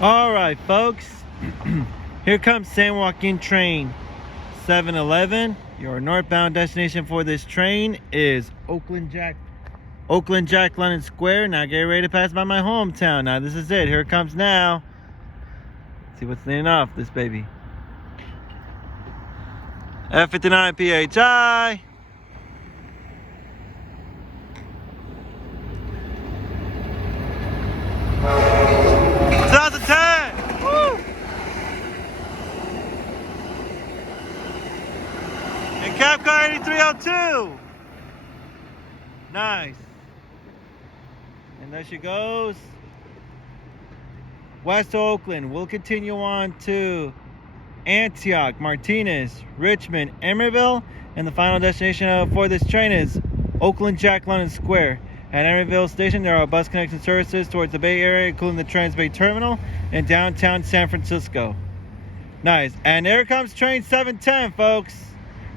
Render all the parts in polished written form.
All right, folks. Here comes San Joaquin train 711. Your northbound destination for this train is Oakland Jack London Square. Now get ready to pass by my hometown. Now this is it. Here it comes now. Let's see what's leaning off this baby. F59 PHI. And Cabcar 8302. Nice. And there she goes. West Oakland. We'll continue on to Antioch, Martinez, Richmond, Emeryville. And the final destination for this train is Oakland Jack London Square. At Emeryville Station, there are bus connection services towards the Bay Area, including the Transbay Terminal in downtown San Francisco. Nice. And here comes train 710, folks.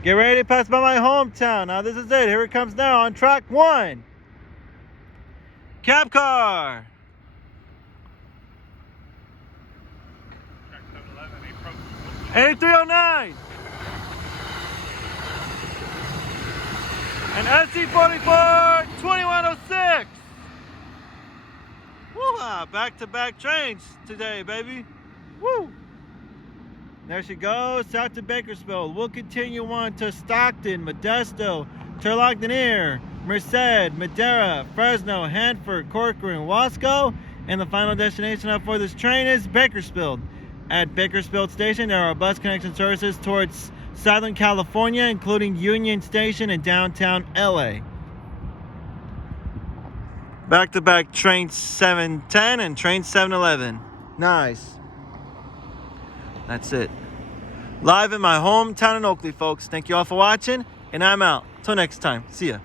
Get ready to pass by my hometown. Now this is it. Here it comes now on track 1. Cabcar. Track 711, approach. 8309. And SC44 2106. Woo-ha! Back-to-back trains today, baby. Woo! There she goes, south to Bakersfield. We'll continue on to Stockton, Modesto, Turlock-Denier, Merced, Madera, Fresno, Hanford, Corcoran, Wasco. And the final destination for this train is Bakersfield. At Bakersfield Station, there are bus connection services towards Southern California, including Union Station in downtown LA. Back-to-back train 710 and train 711. Nice. That's it. Live in my hometown in Oakley, folks. Thank you all for watching, and I'm out. Till next time. See ya.